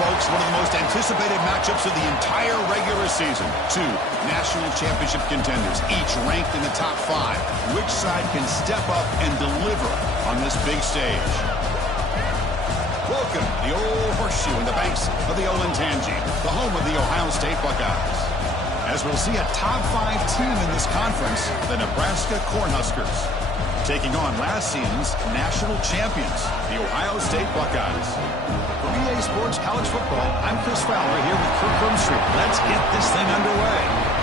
folks, one of the most anticipated matchups of the entire regular season. Two national championship contenders, each ranked in the top 5. Which side can step up and deliver on this big stage? Welcome to the old horseshoe in the banks of the Olentangy, the home of the Ohio State Buckeyes. As we'll see a top 5 team in this conference, the Nebraska Cornhuskers, taking on last season's national champions, the Ohio State Buckeyes. For EA Sports College Football, I'm Chris Fowler here with Kirk Broomstreet. Let's get this thing underway.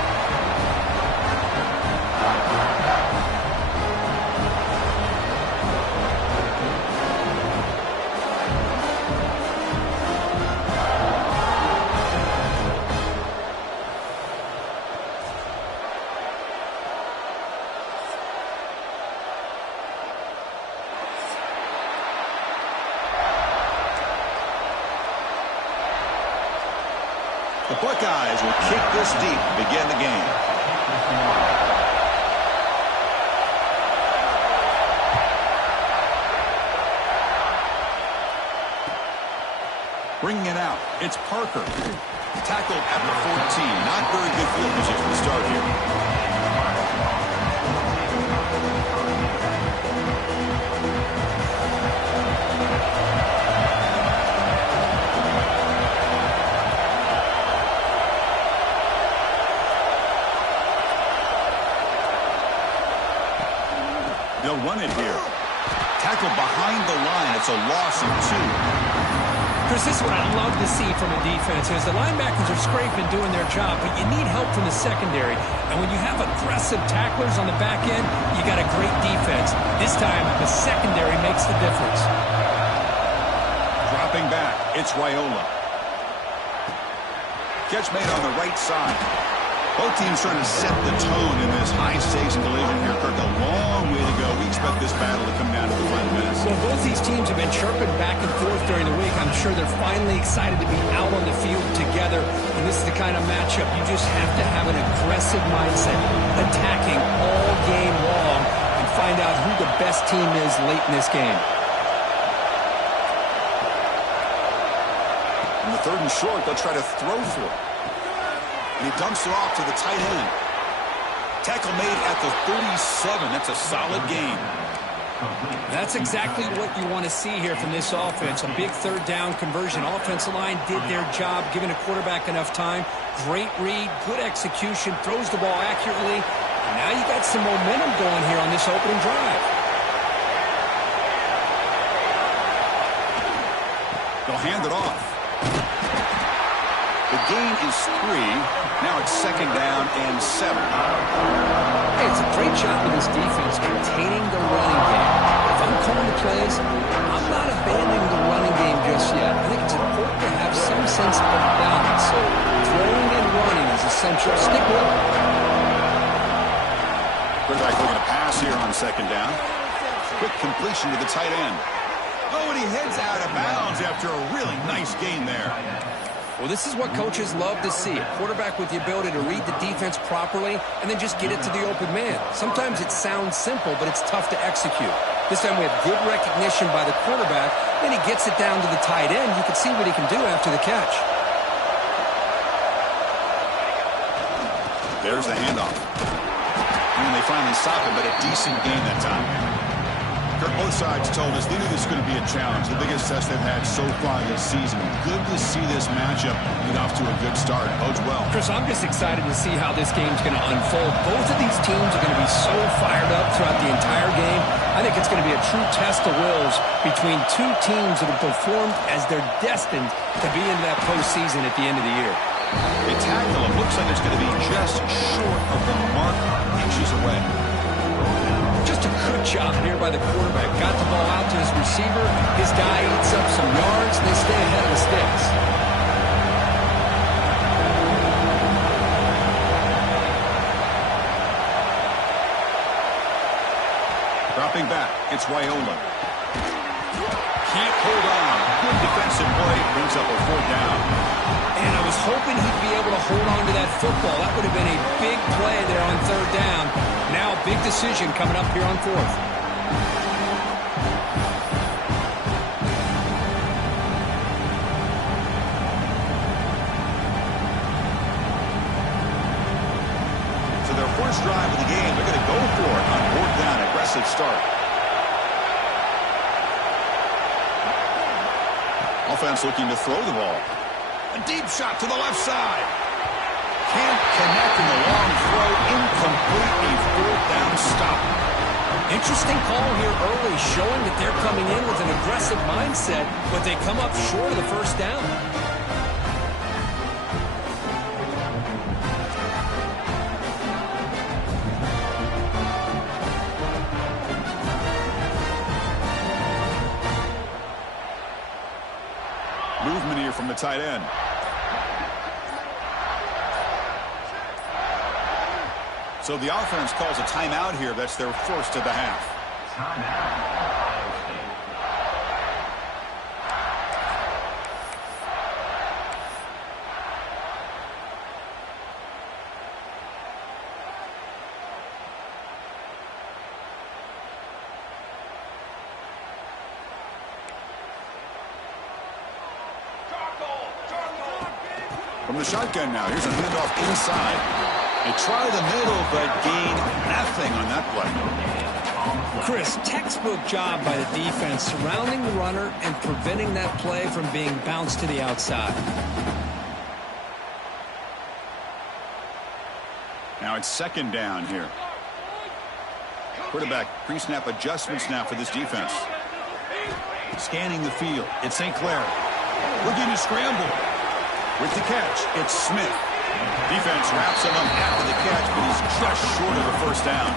The Buckeyes will kick this deep to begin the game. Bringing it out, it's Parker. Tackled at the 14. Not very good field position to start here. They'll run it here. Tackle behind the line. It's a loss of 2. Chris, this is what I love to see from a defense is the linebackers are scraping doing their job, but you need help from the secondary. And when you have aggressive tacklers on the back end, you got a great defense. This time, the secondary makes the difference. Dropping back, it's Raiola. Catch made on the right side. Both teams trying to set the tone in this high-stakes collision here. Kirk, a long way to go. We expect this battle to come down to the final minutes. Well, both these teams have been chirping back and forth during the week. I'm sure they're finally excited to be out on the field together. And this is the kind of matchup you just have to have an aggressive mindset, attacking all game long, and find out who the best team is late in this game. On the 3rd and short, they'll try to throw for it. And he dumps it off to the tight end. Tackle made at the 37. That's a solid gain. That's exactly what you want to see here from this offense. A big 3rd down conversion. Offensive line did their job, giving a quarterback enough time. Great read, good execution, throws the ball accurately. And now you got some momentum going here on this opening drive. They'll hand it off. The gain is 3. Now it's 2nd down and 7. Hey, it's a great job with this defense containing the running game. If I'm calling the plays, I'm not abandoning the running game just yet. I think it's important to have some sense of balance. So throwing and running is essential. Stick with it. Quarterback looking to pass here on 2nd down. Quick completion to the tight end. Oh, and he heads out of bounds after a really nice gain there. Well, this is what coaches love to see. A quarterback with the ability to read the defense properly and then just get it to the open man. Sometimes it sounds simple, but it's tough to execute. This time we have good recognition by the quarterback. Then he gets it down to the tight end. You can see what he can do after the catch. There's the handoff. And they finally stop him, but a decent gain that time. Kirk, both sides told us they knew this was going to be a challenge, the biggest test they've had so far this season. Good to see this matchup get off to a good start. Bodes well. Chris, I'm just excited to see how this game's going to unfold. Both of these teams are going to be so fired up throughout the entire game. I think it's going to be a true test of wills between two teams that have performed as they're destined to be in that postseason at the end of the year. They tackle him. Looks like it's going to be just short of the mark, inches away. Just a good job here by the quarterback. Got the ball out to his receiver. His guy eats up some yards. They stay ahead of the sticks. Dropping back, it's Raiola. Can't hold on. Good defensive play. Brings up a 4th down. And I was hoping he'd be able to hold on to that football. That would have been a big play there on 3rd down. Now a big decision coming up here on 4th. impressive start. Offense looking to throw the ball. A deep shot to the left side. Can't connect in the long throw. Incomplete. A fourth down stop. Interesting call here early, showing that they're coming in with an aggressive mindset, but they come up short of the first down. Movement here from the tight end. So the offense calls a timeout here. That's their first of the half. From the shotgun now, here's a handoff inside. They try the middle, but gain nothing on that play. Chris, textbook job by the defense surrounding the runner and preventing that play from being bounced to the outside. Now it's second down here. Quarterback pre-snap adjustments now for this defense. Scanning the field. It's St. Clair. Looking to scramble. With the catch, it's Smith. Defense wraps him up after the catch, but he's just short of a first down.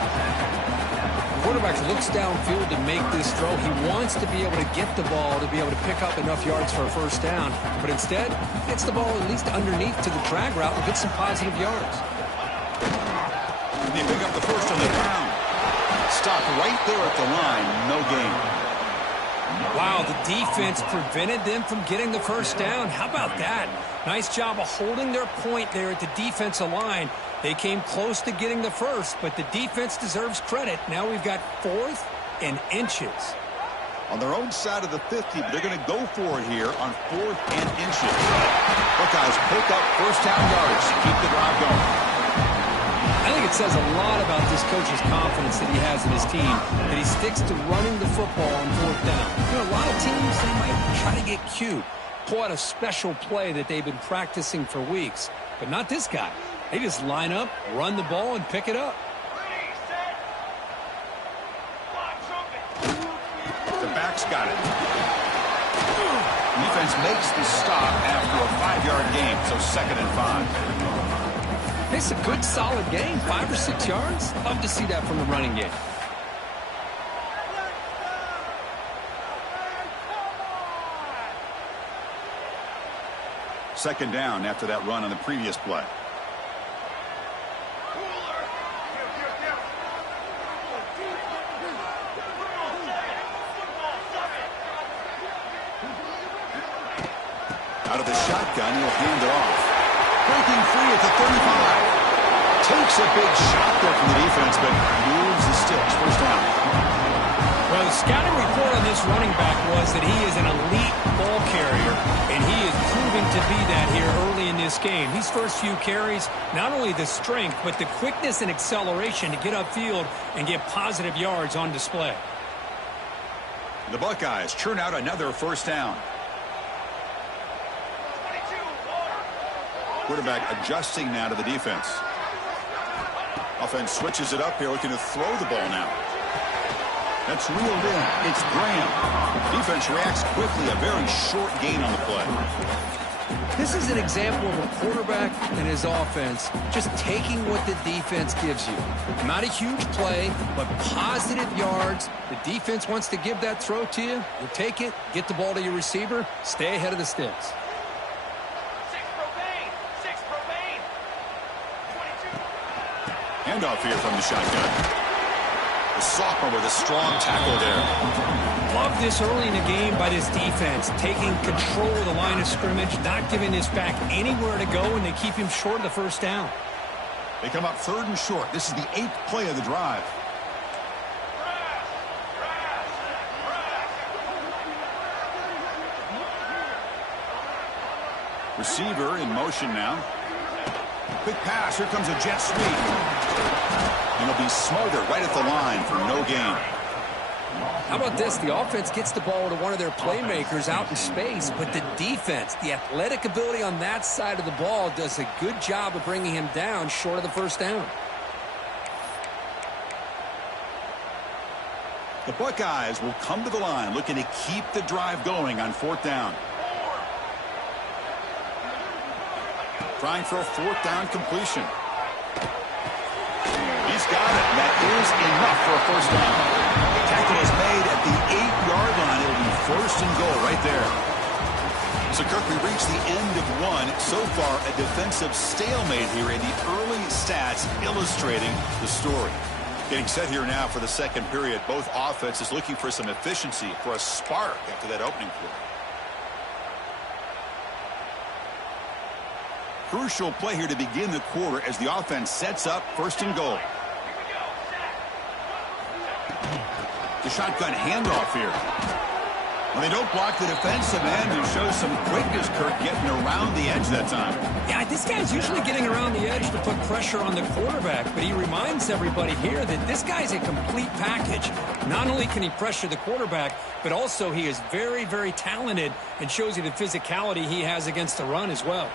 Quarterback looks downfield to make this throw. He wants to be able to get the ball to be able to pick up enough yards for a first down, but instead gets the ball at least underneath to the drag route and gets some positive yards. They pick up the first on the ground. Stop right there at the line. No gain. Wow, the defense prevented them from getting the first down. How about that? Nice job of holding their point there at the defensive line. They came close to getting the first, but the defense deserves credit. Now we've got 4th and inches. On their own side of the 50, but they're going to go for it here on 4th and inches. Buckeyes pick up first down yards to keep the drive going. I think it says a lot about this coach's confidence that he has in his team, that he sticks to running the football on 4th down. You know, a lot of teams, they might try to get cute, pull out a special play that they've been practicing for weeks, but not this guy. They just line up, run the ball, and pick it up. The back's got it. Defense makes the stop after a 5-yard gain, so 2nd and 5. It's a good, solid game, 5 or 6 yards. Love to see that from the running game. Second down after that run on the previous play. Out of the shotgun, he'll hand it off. Breaking free at the 35. Takes a big shot there from the defense, but moves the sticks. First down. Well, the scouting report on this running back was that he is an elite ball carrier, and he is proving to be that here early in this game. These first few carries, not only the strength, but the quickness and acceleration to get upfield and get positive yards on display. The Buckeyes churn out another first down. Quarterback adjusting now to the defense. Offense switches it up here, looking to throw the ball now. That's reeled in. It's Graham. Defense reacts quickly. A very short gain on the play. This is an example of a quarterback and his offense just taking what the defense gives you. Not a huge play, but positive yards. The defense wants to give that throw to you. You take it, get the ball to your receiver, stay ahead of the sticks. Handoff here from the shotgun. The sophomore with a strong tackle there. Love this early in the game by this defense, taking control of the line of scrimmage, not giving this back anywhere to go, and they keep him short of the first down. They come up 3rd and short. This is the 8th play of the drive. Receiver in motion now. Quick pass. Here comes a jet sweep. And he'll be smothered right at the line for no gain. How about this? The offense gets the ball to one of their playmakers out in space, but the defense, the athletic ability on that side of the ball does a good job of bringing him down short of the first down. The Buckeyes will come to the line looking to keep the drive going on fourth down. Trying for a fourth down completion. He's got it. That is enough for a first down. Tackle is made at the 8-yard line. It'll be first and goal right there. So, Kirk, we reached the end of one. So far, a defensive stalemate here, and the early stats illustrating the story. Getting set here now for the second period. Both offenses looking for some efficiency, for a spark after that opening quarter. Crucial play here to begin the quarter as the offense sets up first and goal. The shotgun handoff here. Well, they don't block the defensive end, who shows some quickness, Kirk, getting around the edge that time. Yeah, this guy's usually getting around the edge to put pressure on the quarterback, but he reminds everybody here that this guy's a complete package. Not only can he pressure the quarterback, but also he is very, very talented and shows you the physicality he has against the run as well.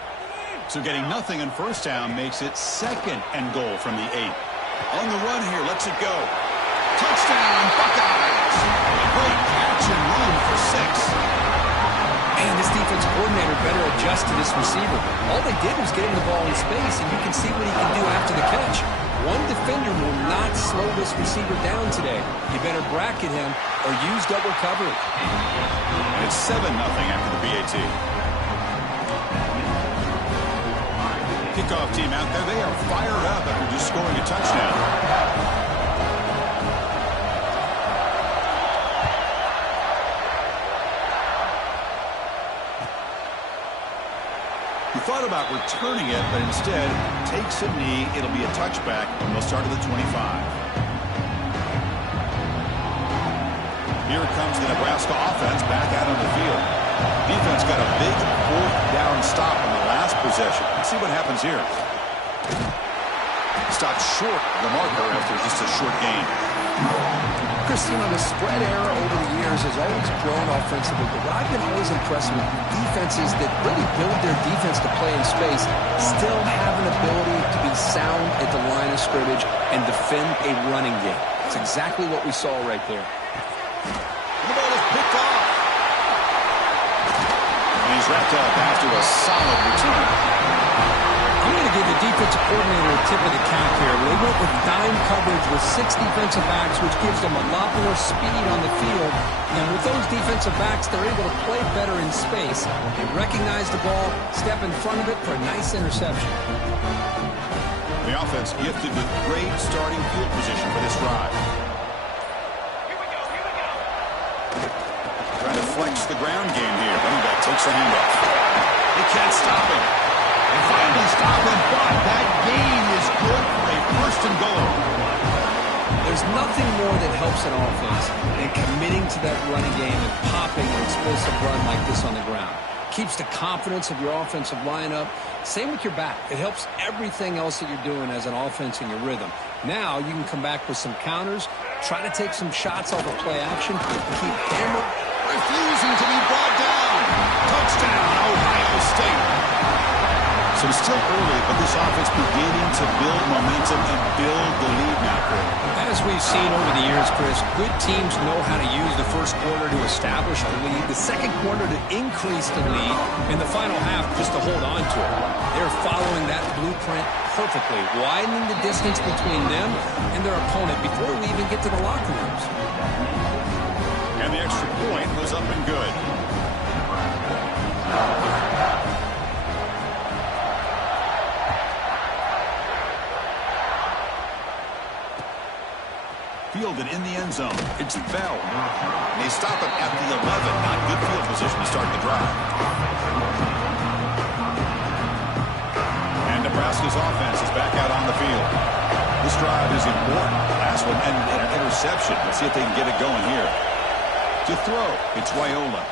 So getting nothing on first down makes it second and goal from the 8. On the run here, lets it go. Touchdown, Buckeyes! A great catch and run for 6. Man, this defense coordinator better adjust to this receiver. All they did was get him the ball in space, and you can see what he can do after the catch. One defender will not slow this receiver down today. You better bracket him or use double coverage. And it's 7-0 after the BAT. Kickoff team out there. They are fired up after just scoring a touchdown. He thought about returning it, but instead takes a knee. It'll be a touchback, and they'll start at the 25. Here comes the Nebraska offense back out on the field. Defense got a big fourth down stop on the last possession. Let's see what happens here. Stopped short of the marker after just a short gain. Christine, the spread era over the years has always grown offensively, but what I've been always impressed with defenses that really build their defense to play in space still have an ability to be sound at the line of scrimmage and defend a running game. That's exactly what we saw right there. The ball is picked off. And he's wrapped up after a solid return. I'm going to give the defensive coordinator a tip of the cap here. They went with dime coverage with 6 defensive backs, which gives them a lot more speed on the field. And with those defensive backs, they're able to play better in space. They recognize the ball, step in front of it for a nice interception. The offense gifted with great starting field position for this drive. Trying to flex the ground game here. Running back takes the handoff. They can't stop him. And finally stop him, but that gain is good for a first and goal. There's nothing more that helps an offense than committing to that running game and popping an explosive run like this on the ground. Keeps the confidence of your offensive lineup. Same with your back. It helps everything else that you're doing as an offense in your rhythm. Now you can come back with some counters, try to take some shots off of play action, and keep hammering. Refusing to be brought down. Touchdown, Ohio State. So it's still early, but this offense beginning to build momentum and build the lead now, Chris. As we've seen over the years, Chris, good teams know how to use the first quarter to establish the lead, the second quarter to increase the lead, and the final half just to hold on to it. They're following that blueprint perfectly, widening the distance between them and their opponent before we even get to the locker rooms. And the extra point was up and good. Fielded in the end zone. It's Bell. They stop it at the 11. Not good field position to start the drive. And Nebraska's offense is back out on the field. This drive is important. Last one ended in an interception. Let's see if they can get it going here. To throw, it's Wyola.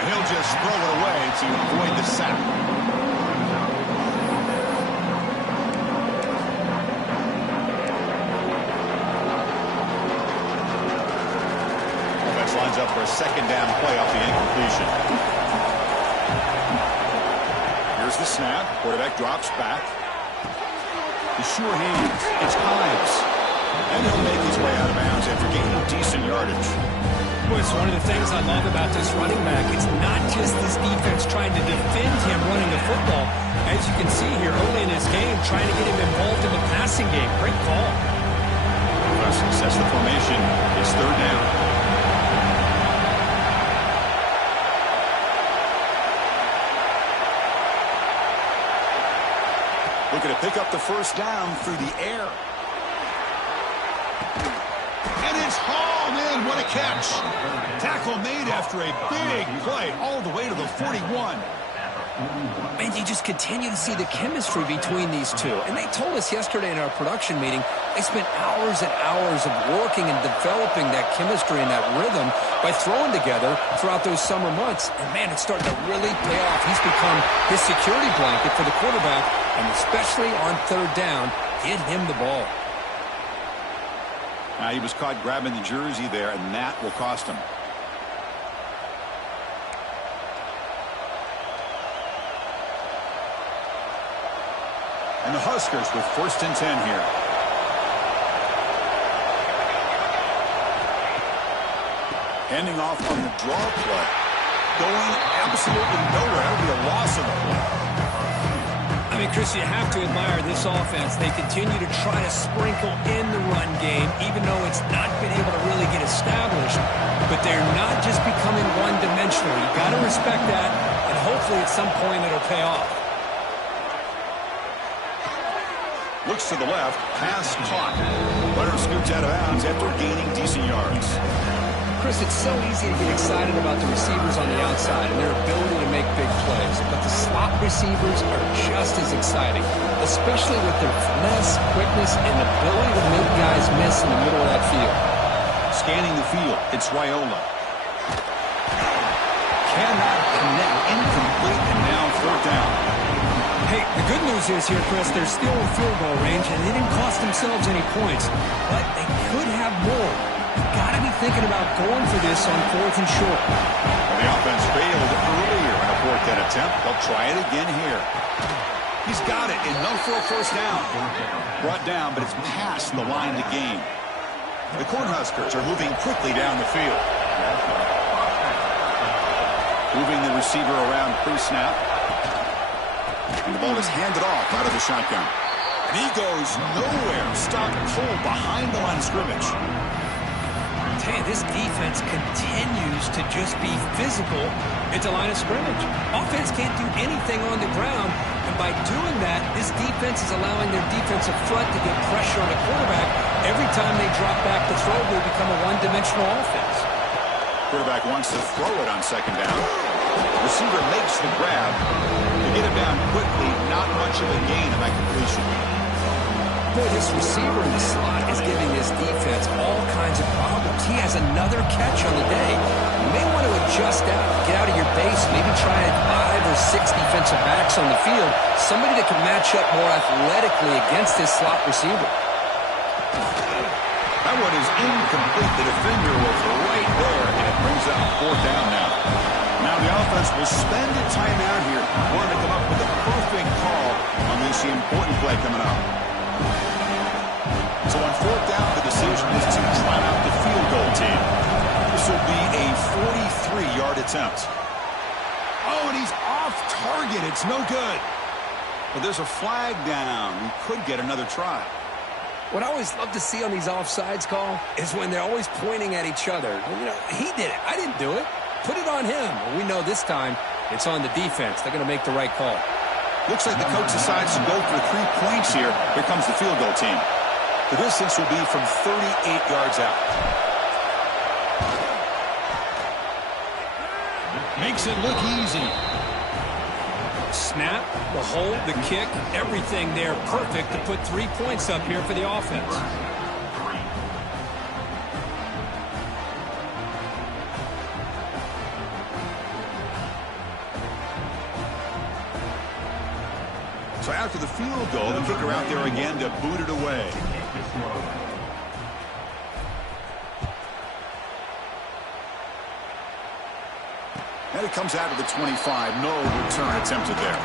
And he'll just throw it away to avoid the sack. second down play off the incompletion. Here's the snap. Quarterback drops back. The sure hands. It's Hives. And he'll make his way out of bounds after gaining decent yardage. Boy, it's one of the things I love about this running back. It's not just this defense trying to defend him running the football. As you can see here early in his game, trying to get him involved in the passing game. Great call. Sets the formation. It's third down. Looking to pick up the first down through the air. And it's hauled in. What a catch. Tackle made after a big play all the way to the 41. And you just continue to see the chemistry between these two. And they told us yesterday in our production meeting, they spent hours and hours of working and developing that chemistry and that rhythm by throwing together throughout those summer months. And, man, it's starting to really pay off. He's become his security blanket for the quarterback, and especially on third down, get him the ball. He was caught grabbing the jersey there, and that will cost him. And the Huskers with 1st and 10 here. Handing off on the draw play. Going absolutely nowhere. That'll be a loss of the play. I mean, Chris, you have to admire this offense. They continue to try to sprinkle in the run game, even though it's not been able to really get established. But they're not just becoming one-dimensional. You've got to respect that, and hopefully at some point it'll pay off. Looks to the left. Pass caught. Runner scoots out of bounds after gaining decent yards. Chris, it's so easy to get excited about the receivers on the outside and their ability to make big plays. But the slot receivers are just as exciting, especially with their finesse, quickness, and ability to make guys miss in the middle of that field. Scanning the field. It's Raiola. Cannot connect. Incomplete, and now 4th down. Hey, the good news is here, Chris, they're still in field goal range, and they didn't cost themselves any points. But they could have more. You've got to be thinking about going for this on 4th and short. Well, the offense failed earlier in a 4th down attempt. They'll try it again here. He's got it. Enough for a first down. Brought down, but it's past the line to gain. The Cornhuskers are moving quickly down the field. Moving the receiver around pre-snap. And the ball is handed off out of the shotgun. And he goes nowhere. Stopped cold behind the line of scrimmage. Hey, this defense continues to just be physical at the line of scrimmage. Offense can't do anything on the ground, and by doing that, this defense is allowing their defensive front to get pressure on the quarterback. Every time they drop back to throw, they become a one-dimensional offense. Quarterback wants to throw it on 2nd down. Receiver makes the grab. To get it down quickly, not much of a gain in that completion. Boy, this receiver in the slot is giving this defense all kinds of problems. He has another catch on the day. You may want to adjust out, get out of your base, maybe try 5 or 6 defensive backs on the field, somebody that can match up more athletically against this slot receiver. That one is incomplete. The defender was right there, and it brings up 4th down now. Now the offense will spend a timeout here. Want to come up with a perfect call on this important play coming up. So on 4th down, the decision is to try out the field goal team. This will be a 43-yard attempt. Oh, and he's off target. It's no good. But there's a flag down. We could get another try. What I always love to see on these offsides call is when they're always pointing at each other. You know, he did it. I didn't do it. Put it on him. Well, we know this time it's on the defense. They're going to make the right call. Looks like the coach decides to go for 3 points here. Here comes the field goal team. The distance will be from 38 yards out. Makes it look easy. Snap, the hold, the kick, everything there perfect to put 3 points up here for the offense. So after the field goal, the kicker out there again to boot it away. And it comes out of the 25. No return attempted there.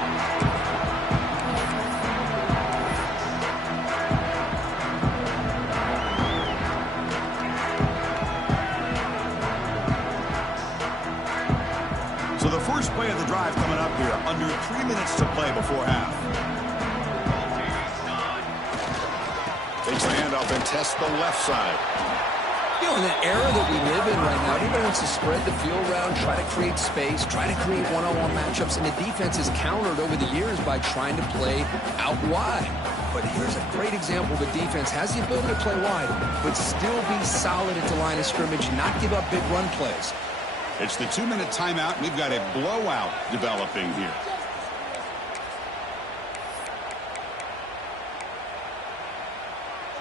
So the first play of the drive coming up here. Under 3 minutes to play before half. Takes the handoff and tests the left side. You know, in the era that we live in right now, everybody wants to spread the field around, try to create space, try to create one-on-one matchups, and the defense is countered over the years by trying to play out wide. But here's a great example. The defense has the ability to play wide, but still be solid at the line of scrimmage, not give up big run plays. It's the 2-minute timeout. We've got a blowout developing here.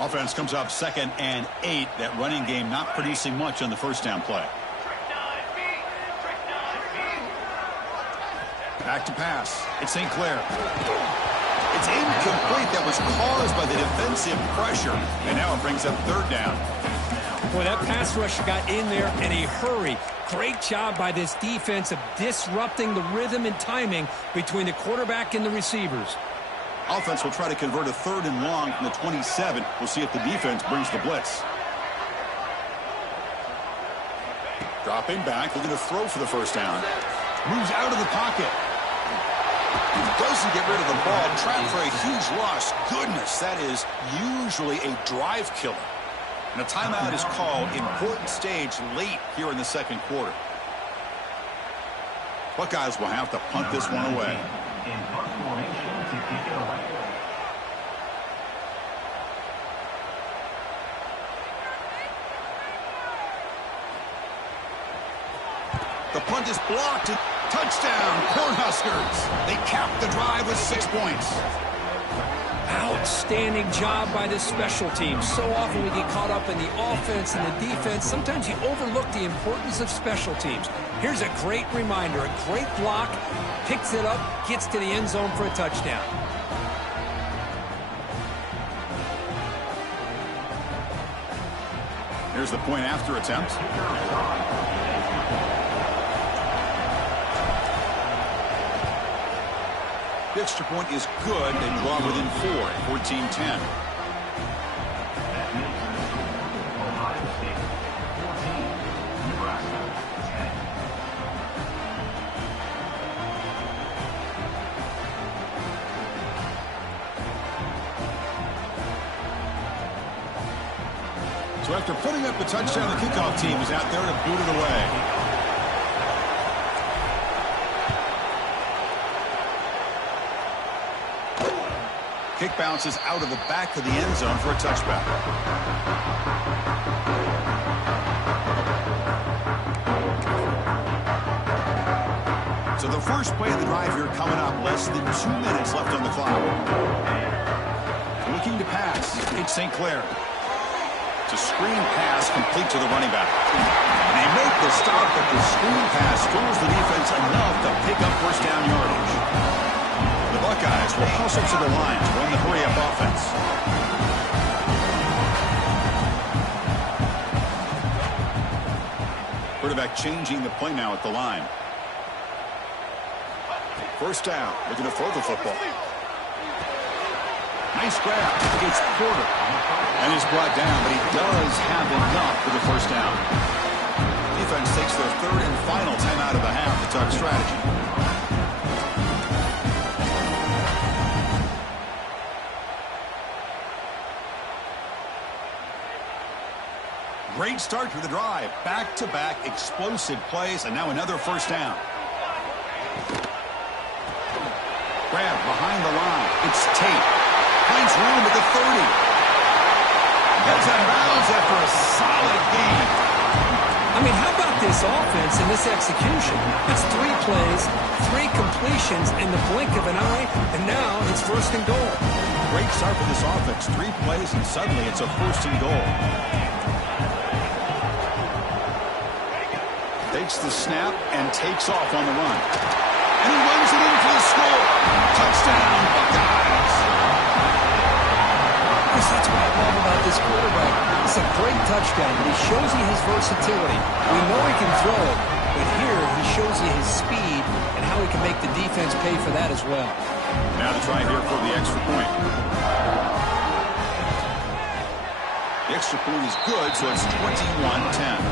Offense comes up 2nd and 8. That running game not producing much on the first down play. Back to pass. It's St. Clair. It's incomplete. That was caused by the defensive pressure. And now it brings up 3rd down. Boy, that pass rush got in there in a hurry. Great job by this defense of disrupting the rhythm and timing between the quarterback and the receivers. Offense will try to convert a 3rd and long from the 27. We'll see if the defense brings the blitz. Dropping back, looking to throw for the first down. Moves out of the pocket. Doesn't get rid of the ball. Trapped for a huge loss. Goodness, that is usually a drive killer. And a timeout is called. Important stage late here in the 2nd quarter. Buckeyes will have to punt this one away. The punt is blocked. Touchdown, Cornhuskers. They cap the drive with 6 points. Outstanding job by this special team. So often we get caught up in the offense and the defense. Sometimes you overlook the importance of special teams. Here's a great reminder. A great block. Picks it up. Gets to the end zone for a touchdown. Here's the point after attempt. The extra point is good. They draw within 4, 14-10. So after putting up the touchdown, the kickoff team is out there to boot it away. Kick bounces out of the back of the end zone for a touchback. So the first play of the drive here coming up. Less than 2 minutes left on the clock. Looking to pass. It's St. Clair. It's a screen pass complete to the running back. And they make the stop, but the screen pass fools the defense enough to pick up first down yardage. The Buckeyes will hustle to the line to run the hurry-up offense. Quarterback changing the play now at the line. First down, looking to throw the football. Nice grab. It's Porter. And he's brought down, but he does have enough for the first down. Defense takes their 3rd and final timeout of the half to talk strategy. Great start to the drive. Back-to-back explosive plays, and now another first down. Grab behind the line. It's Tate. Finds room at the 30. Gets out of bounds after a solid gain. I mean, how about this offense and this execution? It's 3 plays, 3 completions in the blink of an eye, and now it's 1st and goal. Great start for this offense. 3 plays, and suddenly it's a 1st and goal. Takes the snap and takes off on the run. And he runs it in for the score. Touchdown, Buckeyes. That's what I love about this quarterback. It's a great touchdown, but he shows he has versatility. We know he can throw it, but but here he shows you his speed and how he can make the defense pay for that as well. Now to try here for the extra point. The extra point is good, so it's 21-10.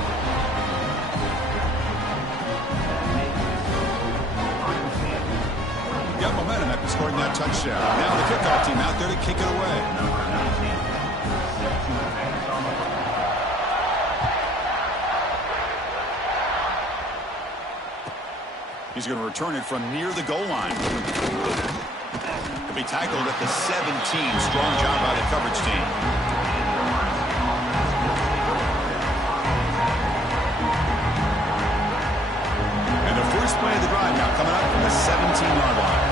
Got momentum after scoring that touchdown. Now the kickoff team out there to kick it away. He's going to return it from near the goal line. He'll be tackled at the 17. Strong job by the coverage team. And the first play of the drive now coming up from the 17-yard line.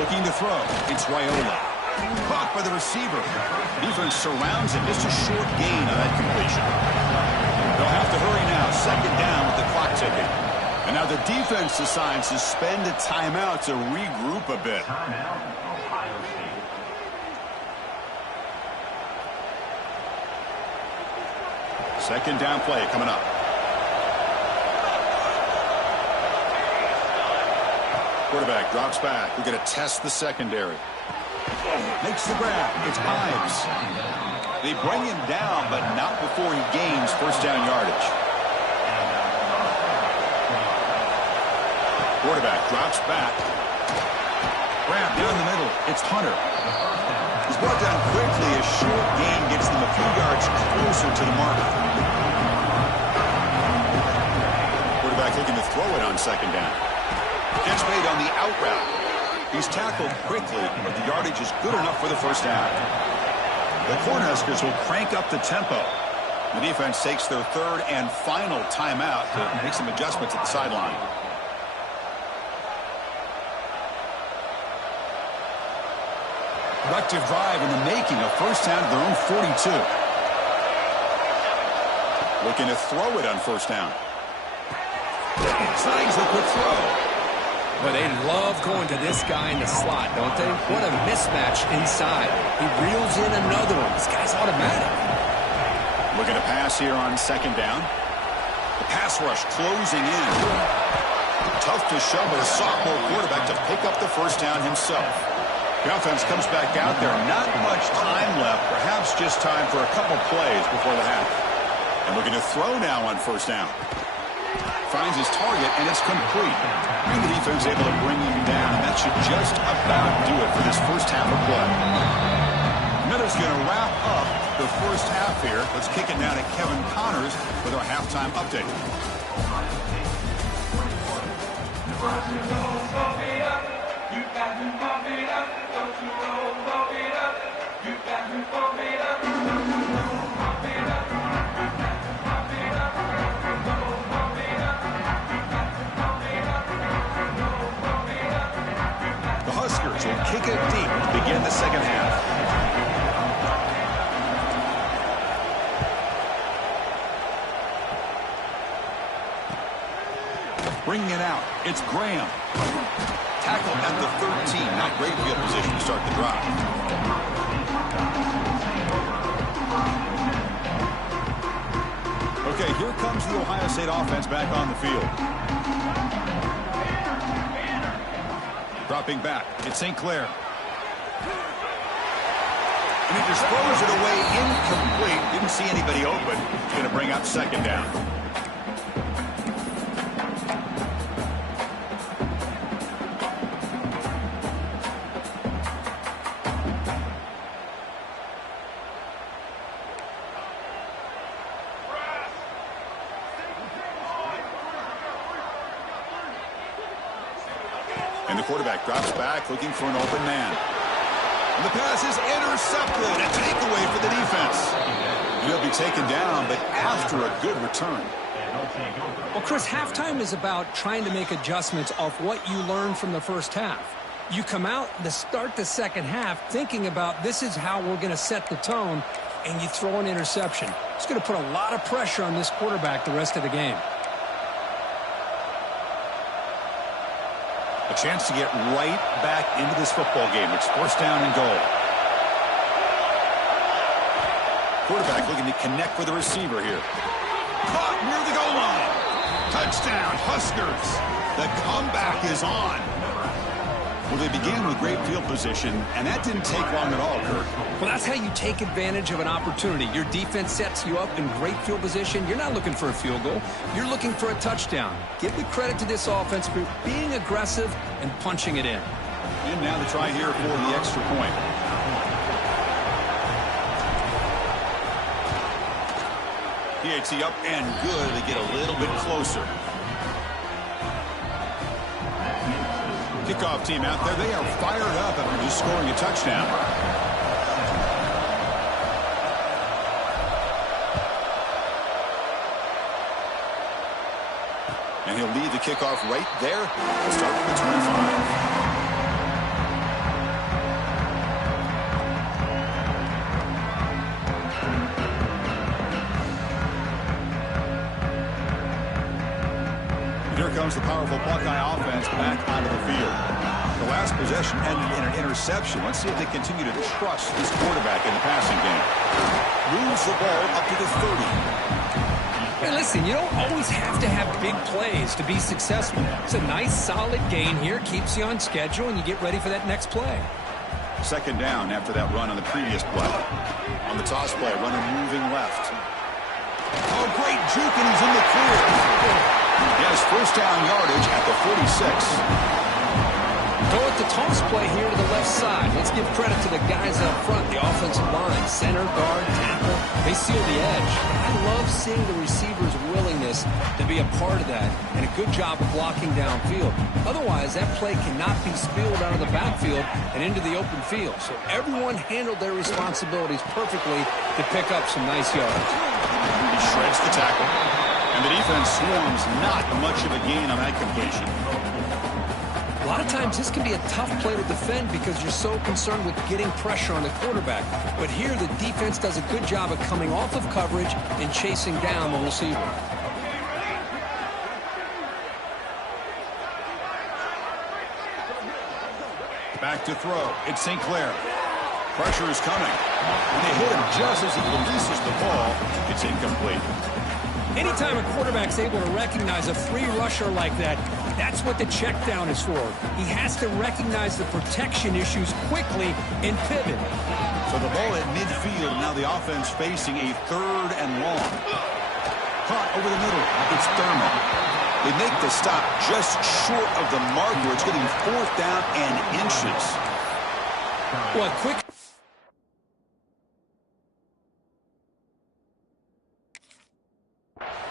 Looking to throw. It's Raiola. Caught by the receiver. Defense surrounds him. Just a short gain on that completion. They'll have to hurry now. Second down with the clock ticking. And now the defense decides to spend a timeout to regroup a bit. Second down play coming up. Quarterback drops back. We're going to test the secondary. Makes the grab. It's Ives. They bring him down, but not before he gains first down yardage. Quarterback drops back. Grab down the middle. It's Hunter. He's brought down quickly. A short gain gets them a few yards closer to the mark. Quarterback looking to throw it on second down. Gets made on the out route. He's tackled quickly, but the yardage is good enough for the first down. The Cornhuskers will crank up the tempo. The defense takes their third and final timeout to make some adjustments at the sideline. Productive drive in the making, a first down at their own 42. Looking to throw it on first down. Slides the quick throw. Well, they love going to this guy in the slot, don't they? What a mismatch inside. He reels in another one. This guy's automatic. Looking to pass here on second down. The pass rush closing in. Tough to show, but a sophomore quarterback to pick up the first down himself. The offense comes back out there. Not much time left. Perhaps just time for a couple plays before the half. And looking to throw now on first down. Finds his target, and it's complete. And the defense able to bring him down, and that should just about do it for this first half of play. Miller's going to wrap up the first half here. Let's kick it now to Kevin Connors with our halftime update. Will kick it deep to begin the second half. Bringing it out. It's Graham. Tackle at the 13. Not great field position to start the drive. Okay, here comes the Ohio State offense back on the field. Dropping back, it's St. Clair. And he just throws it away incomplete. Didn't see anybody open. It's going to bring up second down. And the quarterback drops back, looking for an open man. And the pass is intercepted. A takeaway for the defense. And he'll be taken down, but after a good return. Well, Chris, halftime is about trying to make adjustments off what you learned from the first half. You come out to start the second half thinking about this is how we're going to set the tone, and you throw an interception. It's going to put a lot of pressure on this quarterback the rest of the game. A chance to get right back into this football game. It's first down and goal. Quarterback looking to connect with the receiver here. Caught near the goal line. Touchdown, Huskers. The comeback is on. Well, they began with great field position, and that didn't take long at all, Kirk. Well, that's how you take advantage of an opportunity. Your defense sets you up in great field position. You're not looking for a field goal. You're looking for a touchdown. Give the credit to this offense for being aggressive and punching it in. And now the try here for the extra point. PAT up and good. They get a little bit closer. Kickoff team out there. They are fired up after just scoring a touchdown. And he'll lead the kickoff right there. Start with the 25. Here comes the powerful Buckeye offense back onto the field. The last possession ended in an interception. Let's see if they continue to trust this quarterback in the passing game. Moves the ball up to the 30. Hey, listen, you don't always have to have big plays to be successful. It's a nice, solid gain here. Keeps you on schedule, and you get ready for that next play. Second down after that run on the previous play. On the toss play, runner moving left. Oh, great juke, and he's in the clear. He has first down yardage at the 46. Go at the toss play here to the left side. Let's give credit to the guys up front, the offensive line, center, guard, tackle. They seal the edge. I love seeing the receiver's willingness to be a part of that, and a good job of blocking downfield. Otherwise, that play cannot be spilled out of the backfield and into the open field. So everyone handled their responsibilities perfectly to pick up some nice yards. He shreds the tackle. And the defense swarms, not much of a gain on that completion. A lot of times this can be a tough play to defend because you're so concerned with getting pressure on the quarterback. But here the defense does a good job of coming off of coverage and chasing down the receiver. Back to throw. It's St. Clair. Pressure is coming. And they hit him just as he releases the ball. It's incomplete. Anytime a quarterback's able to recognize a free rusher like that, that's what the check down is for. He has to recognize the protection issues quickly and pivot. So the ball at midfield, now the offense facing a third and long. Caught over the middle. It's Thurman. They make the stop just short of the mark where it's getting fourth down and inches. Well, quick.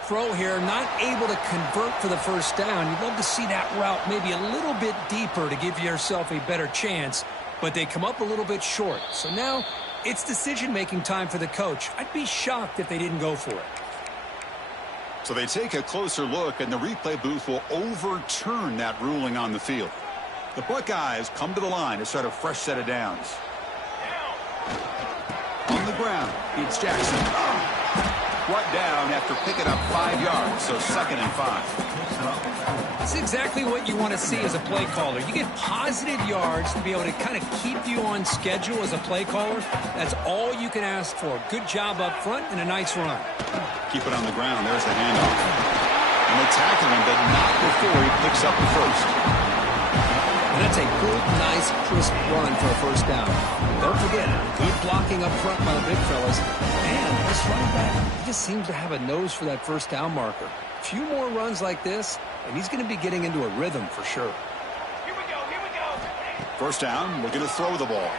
Throw here, not able to convert for the first down. You'd love to see that route maybe a little bit deeper to give yourself a better chance, but they come up a little bit short. So now it's decision-making time for the coach. I'd be shocked if they didn't go for it. So they take a closer look, and the replay booth will overturn that ruling on the field. The Buckeyes come to the line to start a fresh set of downs. On the ground, it's Jackson. Brought down after picking up 5 yards, so 2nd and 5. That's exactly what you want to see as a play caller. You get positive yards to be able to kind of keep you on schedule as a play caller. That's all you can ask for. Good job up front and a nice run. Keep it on the ground. There's the handoff. And they tackle him, but not before he picks up the first. And that's a good, nice, crisp run for a first down. Don't forget, good blocking up front by the big fellas. And this running back, he just seems to have a nose for that first down marker. A few more runs like this, and he's going to be getting into a rhythm for sure. Here we go. First down, we're going to throw the ball.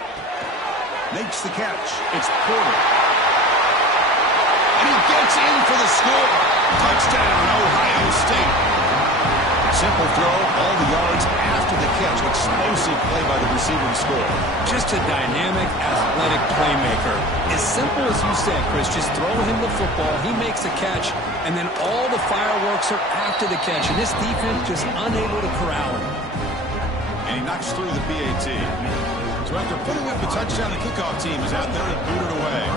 Makes the catch. It's Porter. And he gets in for the score. Touchdown, Ohio State. Simple throw, all the yards after the catch. Explosive play by the receiver to score. Just a dynamic, athletic playmaker. As simple as you said, Chris, just throw him the football, he makes a catch, and then all the fireworks are after the catch. And this defense just unable to corral him. And he knocks through the PAT. So after putting up the touchdown, the kickoff team is out there to boot it away.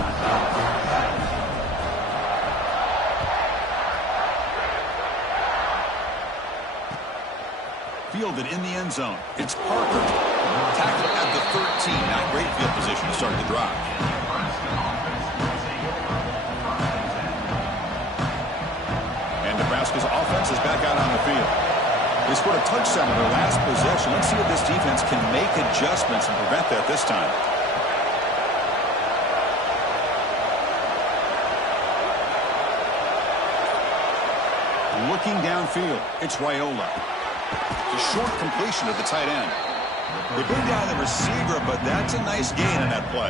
Fielded in the end zone. It's Parker. Tackled at the 13. Not great field position to start the drive. back out on the field. They scored a touchdown in their last possession. Let's see if this defense can make adjustments and prevent that this time. Looking downfield, it's Raiola. It's a short completion to the tight end. They bring down the receiver, but that's a nice gain in that play.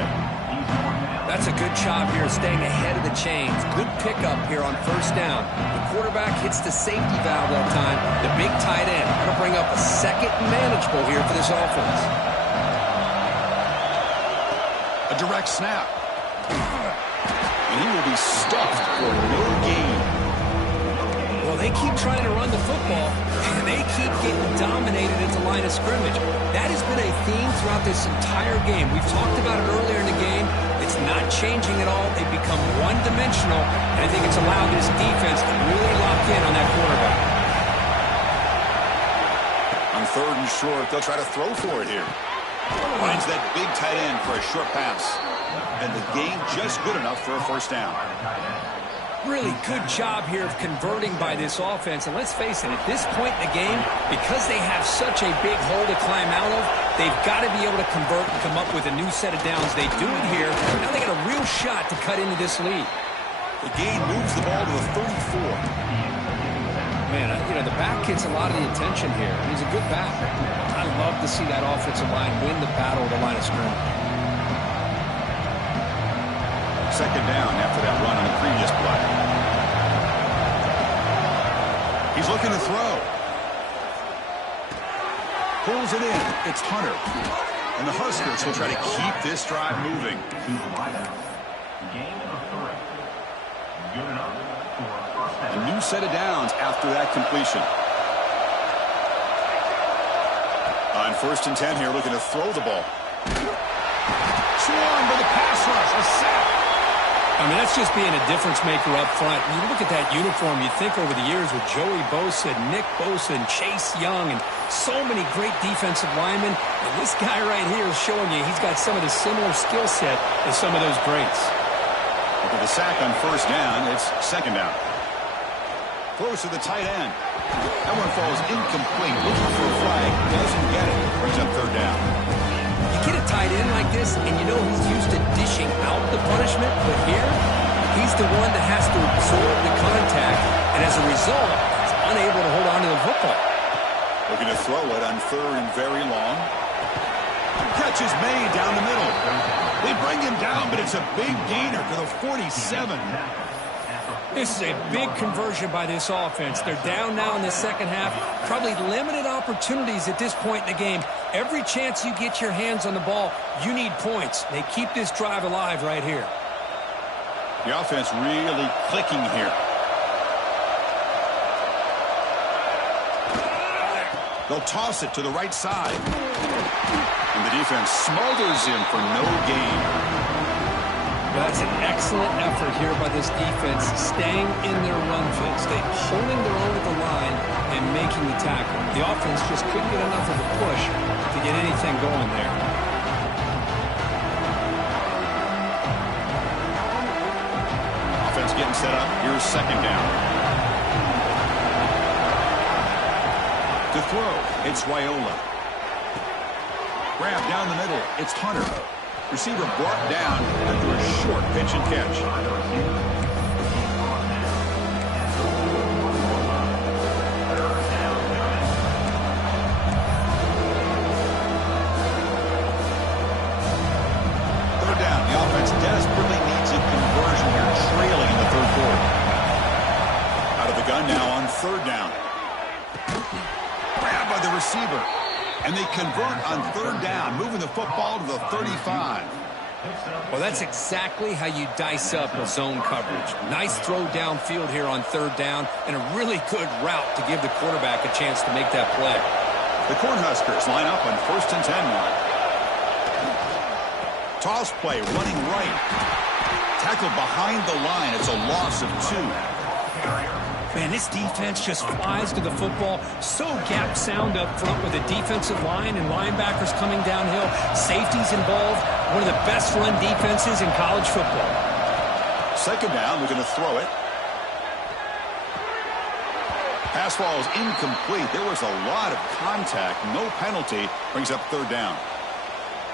That's a good job here staying ahead of the chains. Good pickup here on first down. The quarterback hits the safety valve that time. The big tight end going to bring up a second manageable here for this offense. A direct snap. And he will be stuffed for no gain. Well, they keep trying to run the football, and they keep getting dominated at the line of scrimmage. That has been a theme throughout this entire game. We've talked about it earlier in the game. It's not changing at all. They've become one-dimensional, and I think it's allowed this defense to really lock in on that quarterback. On third and short, they'll try to throw for it here. Finds that big tight end for a short pass. And the gain just good enough for a first down. Really good job here of converting by this offense. And let's face it, at this point in the game, because they have such a big hole to climb out of, they've got to be able to convert and come up with a new set of downs. They do it here. Now they got a real shot to cut into this lead. The gain moves the ball to the 34. Man, the back gets a lot of the attention here. He's a good back. I love to see that offensive line win the battle at the line of scrimmage. Second down after that run on the previous play. He's looking to throw. Pulls it in. It's Hunter. And the Huskers will try to keep this drive moving. A new set of downs after that completion. On first and 10 here, looking to throw the ball. Swarmed by the pass rush. A sack. I mean, that's just being a difference maker up front. When you look at that uniform, you think over the years with Joey Bosa, Nick Bosa, and Chase Young, and so many great defensive linemen. And this guy right here is showing you he's got some of the similar skill set as some of those greats. After the sack on first down, it's second down. Throws to the tight end. That one falls incomplete. Looking for a flag. Doesn't get it. Brings up third down. You get a tight end like this, and you know he's used to dishing out the punishment, but here, he's the one that has to absorb the contact, and as a result, he's unable to hold on to the football. Looking to throw it on third and very long. Catch is made down the middle. They bring him down, but it's a big gainer to the 47. This is a big conversion by this offense. They're down now in the second half. Probably limited opportunities at this point in the game. Every chance you get your hands on the ball, you need points. They keep this drive alive right here. The offense really clicking here. They'll toss it to the right side. And the defense smothers him for no gain. That's an excellent effort here by this defense, staying in their run fits. They're holding their own at the line and making the tackle. The offense just couldn't get enough of a push to get anything going there. Offense getting set up. Here's second down. To throw, it's Raiola. Grab down the middle. It's Hunter. Receiver brought down after a short pitch and catch. Third down. The offense desperately needs a conversion here, trailing in the third quarter. Out of the gun now on third down. Grabbed by the receiver. And they convert on third down, moving the football to the 35. Well, that's exactly how you dice up a zone coverage. Nice throw downfield here on third down, and a really good route to give the quarterback a chance to make that play. The Cornhuskers line up on first and 10 now. Toss play, running right. Tackled behind the line. It's a loss of 2. Man, this defense just flies to the football. So gap sound up front with a defensive line and linebackers coming downhill. Safeties involved. One of the best run defenses in college football. Second down, we're going to throw it. Pass ball is incomplete. There was a lot of contact. No penalty. Brings up third down.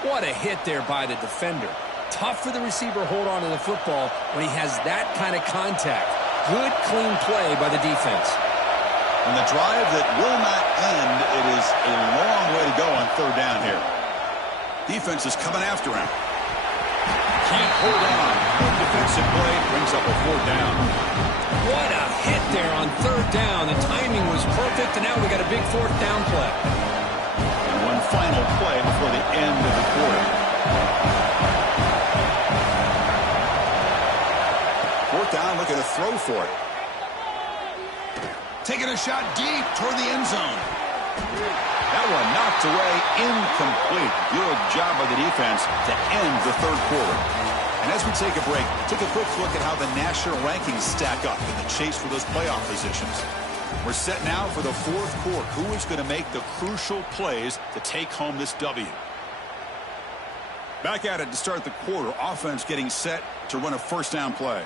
What a hit there by the defender. Tough for the receiver to hold on to the football when he has that kind of contact. Good, clean play by the defense. And the drive that will not end, it is a long way to go on third down here. Defense is coming after him. Can't hold on. Good defensive play brings up a fourth down. What a hit there on third down. The timing was perfect, and now we got a big fourth down play. And one final play before the end of the quarter. Fourth down, looking to throw for it. Taking a shot deep toward the end zone. That one knocked away, incomplete. Good job by the defense to end the third quarter. And as we take a break, take a quick look at how the national rankings stack up in the chase for those playoff positions. We're set now for the fourth quarter. Who is going to make the crucial plays to take home this W? Back at it to start the quarter. Offense getting set to run a first down play.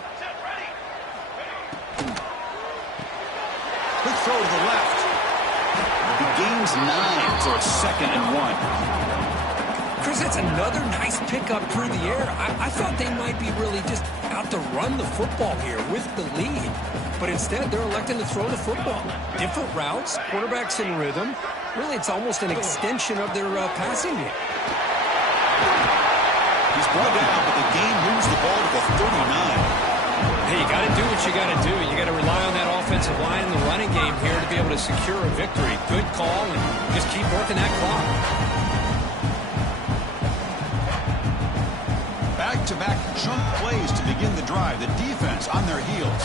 Quick throw to the left. He gains 9 for a 2nd and 1. Chris, that's another nice pickup through the air. I thought they might be really just out to run the football here with the lead. But instead, they're electing to throw the football. Different routes, quarterbacks in rhythm. Really, it's almost an extension of their passing game. He's brought down, but the game moves the ball to the 39. Hey, you got to do what you got to do. You got to rely on that offensive line in the running game here to be able to secure a victory. Good call, and just keep working that clock. Back-to-back jump plays to begin the drive. The defense on their heels.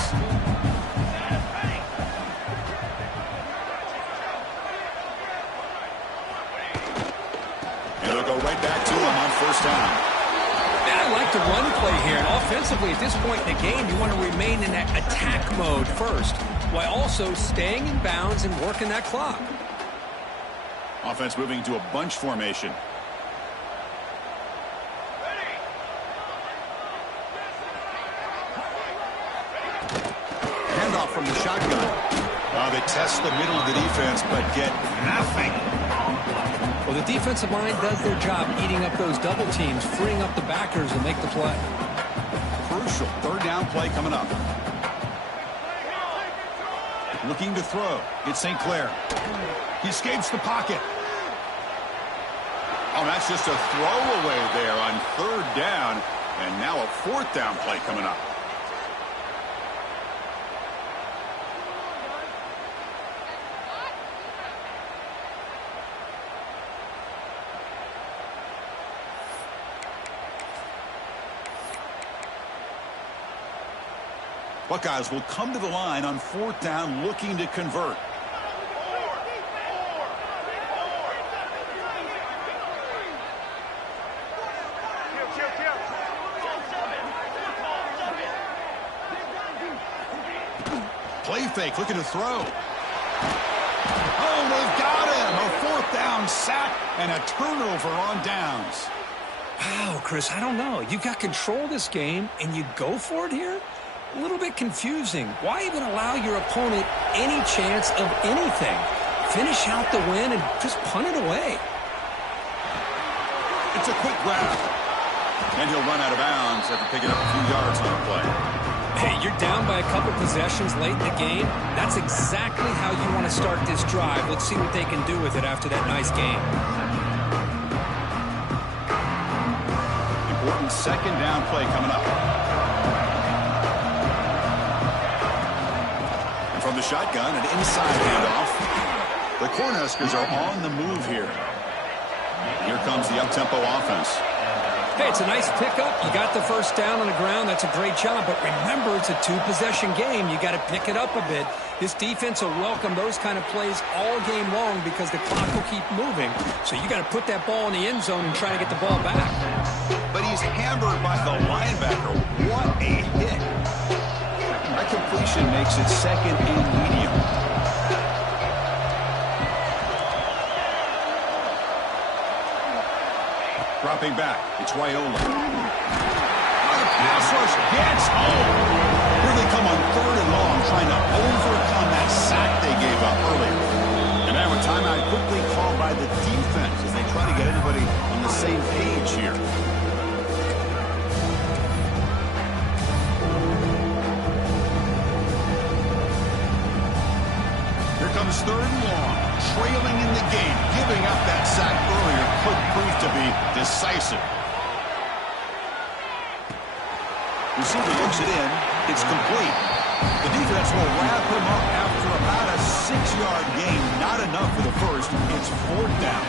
And they'll go right back to him on first down. I like the run play here, and offensively at this point in the game, you want to remain in that attack mode first, while also staying in bounds and working that clock. Offense moving to a bunch formation. Handoff from the shotgun. They test the middle of the defense, but get nothing. Well, the defensive line does their job eating up those double teams, freeing up the backers to make the play. Crucial third down play coming up. Looking to throw. It's St. Clair. He escapes the pocket. Oh, that's just a throwaway there on third down. And now a fourth down play coming up. Buckeyes will come to the line on fourth down looking to convert. Play fake, looking to throw. Oh, they've got him. A fourth down sack and a turnover on downs. Wow, Chris, I don't know. You got control of this game, and you go for it here? A little bit confusing. Why even allow your opponent any chance of anything? Finish out the win and just punt it away. It's a quick grab. And he'll run out of bounds after picking up a few yards on the play. Hey, you're down by a couple possessions late in the game. That's exactly how you want to start this drive. Let's see what they can do with it after that nice game. Important second down play coming up. And from the shotgun, an inside handoff. The Cornhuskers are on the move here. Here comes the up-tempo offense. Hey, it's a nice pickup. You got the first down on the ground. That's a great job. But remember, it's a two-possession game. You got to pick it up a bit. This defense will welcome those kind of plays all game long because the clock will keep moving. So you got to put that ball in the end zone and try to get the ball back. But he's hammered by the linebacker. What a hit. That completion makes it second and medium. Dropping back, it's Raiola. What a Pass rush gets home. Here they come on 3rd and long, trying to overcome that sack they gave up earlier. And now a timeout quickly called by the defense as they try to get everybody on the same page here. Here comes 3rd and long, trailing in the game. Giving up that sack earlier could prove to be decisive. Receiver looks it in. It's complete. The defense will wrap him up after about a 6-yard gain. Not enough for the first. It's 4th down.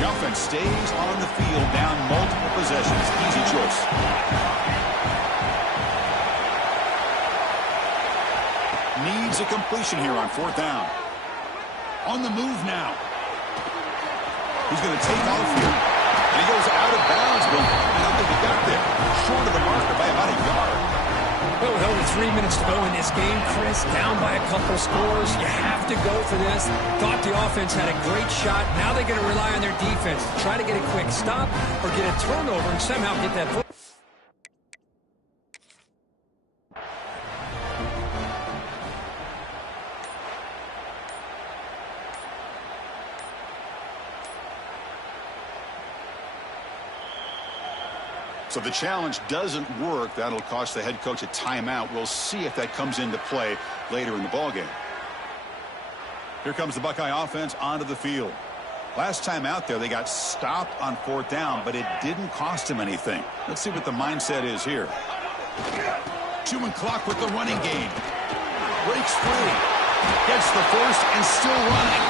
The offense stays on the field, down multiple possessions. Easy choice. Needs a completion here on 4th down. On the move now. He's going to take off here. And he goes out of bounds, but I don't think he got there. Short of the marker by about a yard. Well, with over 3 minutes to go in this game, Chris, down by a couple scores. You have to go for this. Thought the offense had a great shot. Now they're going to rely on their defense to try to get a quick stop or get a turnover and somehow get that foot. So the challenge doesn't work. That'll cost the head coach a timeout. We'll see if that comes into play later in the ballgame. Here comes the Buckeye offense onto the field. Last time out there, they got stopped on 4th down, but it didn't cost them anything. Let's see what the mindset is here. 2-man clock with the running game. Breaks free. Gets the first and still running.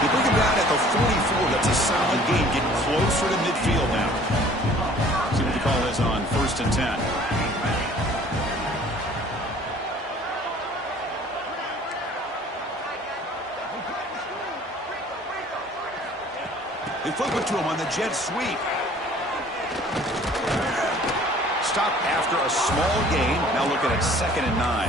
They bring him down at the 44. That's a solid gain. Get closer to midfield now. See what the call is on 1st and 10. They flip it to him on the jet sweep. Stopped after a small gain. Now looking at 2nd and 9.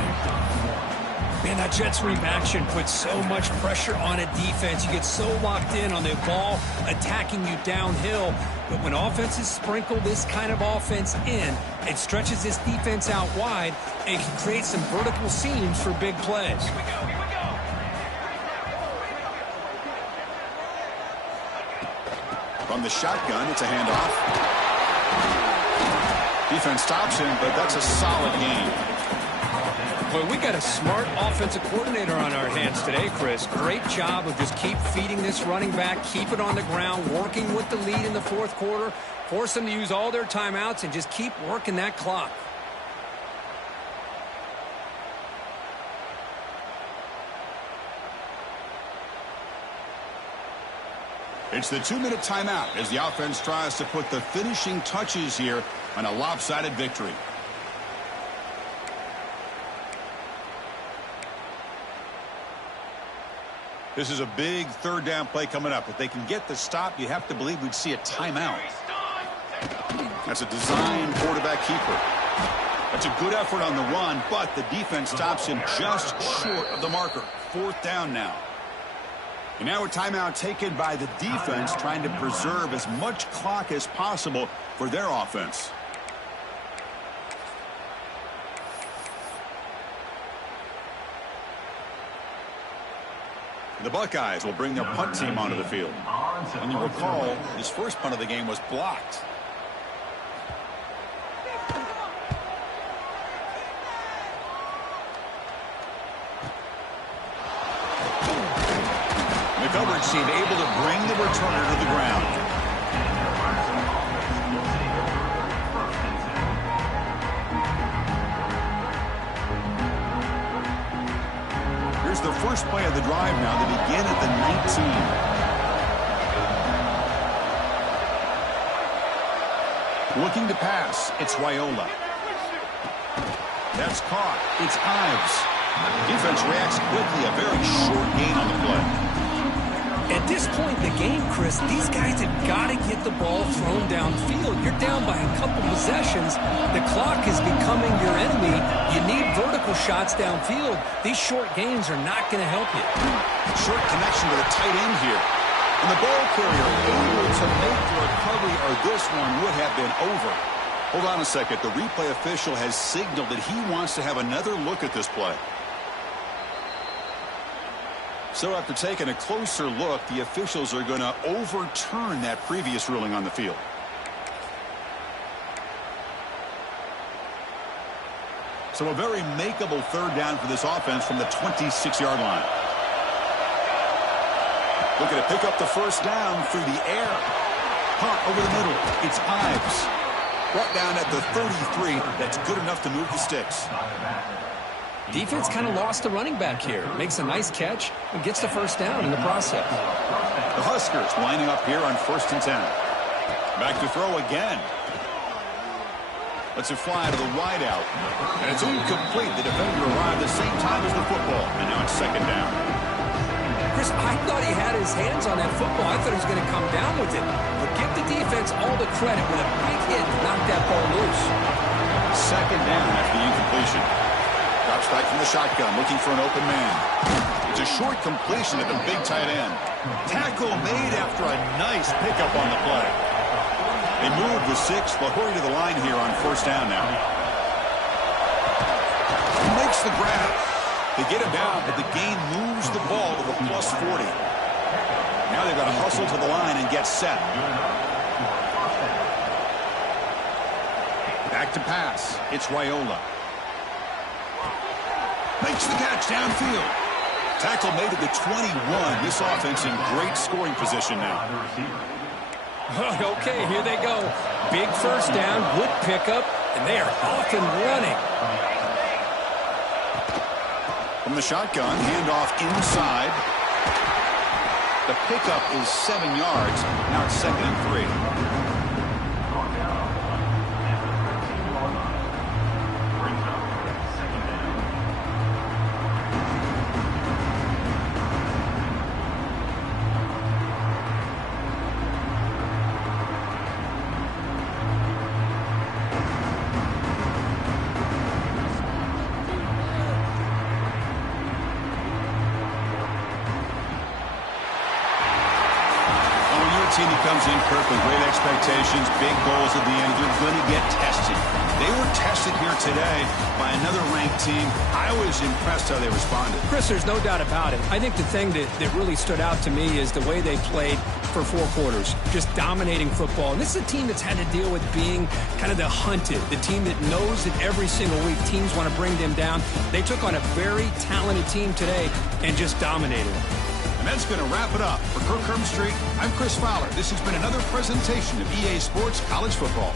Man, that jet sweep action puts so much pressure on a defense. You get so locked in on the ball attacking you downhill. But when offenses sprinkle this kind of offense in, it stretches this defense out wide and can create some vertical seams for big plays. Here we go, here we go. From the shotgun, it's a handoff. Defense stops him, but that's a solid gain. Well, we got a smart offensive coordinator on our hands today, Chris. Great job of just keep feeding this running back, keep it on the ground, working with the lead in the 4th quarter, force them to use all their timeouts, and just keep working that clock. It's the 2-minute timeout as the offense tries to put the finishing touches here on a lopsided victory. This is a big 3rd down play coming up. If they can get the stop, you have to believe we'd see a timeout. That's a design quarterback keeper. That's a good effort on the run, but the defense stops him just short of the marker. 4th down now. And now a timeout taken by the defense, trying to preserve as much clock as possible for their offense. The Buckeyes will bring their punt team onto the field. And you recall, his first punt of the game was blocked. The coverage team able to bring the returner to the ground. Here's the first play of the drive now. They begin at the 19. Looking to pass. It's Raiola. That's caught. It's Ives. Defense reacts quickly. A very short gain on the play. At this point in the game, Chris, these guys have got to get the ball thrown downfield. You're down by a couple possessions. The clock is becoming your enemy. You need vertical shots downfield. These short gains are not going to help you. Short connection to the tight end here. And the ball carrier able to make the recovery, or this one would have been over. Hold on a second. The replay official has signaled that he wants to have another look at this play. So after taking a closer look, the officials are going to overturn that previous ruling on the field. So a very makeable third down for this offense from the 26-yard line. Looking to pick up the first down through the air. Hot over the middle. It's Ives. Brought down at the 33. That's good enough to move the sticks. Defense kind of lost the running back here. Makes a nice catch and gets the first down in the process. The Huskers lining up here on 1st and 10. Back to throw again. Lets it fly to the wideout. And it's incomplete. The defender arrived the same time as the football. And now it's 2nd down. Chris, I thought he had his hands on that football. I thought he was going to come down with it. But give the defense all the credit with a big hit to knock that ball loose. 2nd down after the incompletion. Drops back from the shotgun, looking for an open man. It's a short completion at the big tight end. Tackle made after a nice pickup on the play. They move the 6. They'll hurry to the line here on 1st down now. He makes the grab. They get him down, but the gain moves the ball to the plus 40. Now they've got to hustle to the line and get set. Back to pass. It's Raiola. Makes the catch downfield. Tackle made at the 21. This offense in great scoring position now. Okay, here they go. Big first down, good pickup, and they are off and running. From the shotgun, handoff inside. The pickup is 7 yards. Now it's 2nd and 3. Team that comes in, Kirk, with great expectations, big goals at the end. They're going to get tested. They were tested here today by another ranked team. I was impressed how they responded. Chris, there's no doubt about it. I think the thing that really stood out to me is the way they played for 4 quarters, just dominating football. And this is a team that's had to deal with being kind of the hunted, the team that knows that every single week teams want to bring them down. They took on a very talented team today and just dominated them. And that's going to wrap it up. For Kirk Herbstreit, I'm Chris Fowler. This has been another presentation of EA Sports College Football.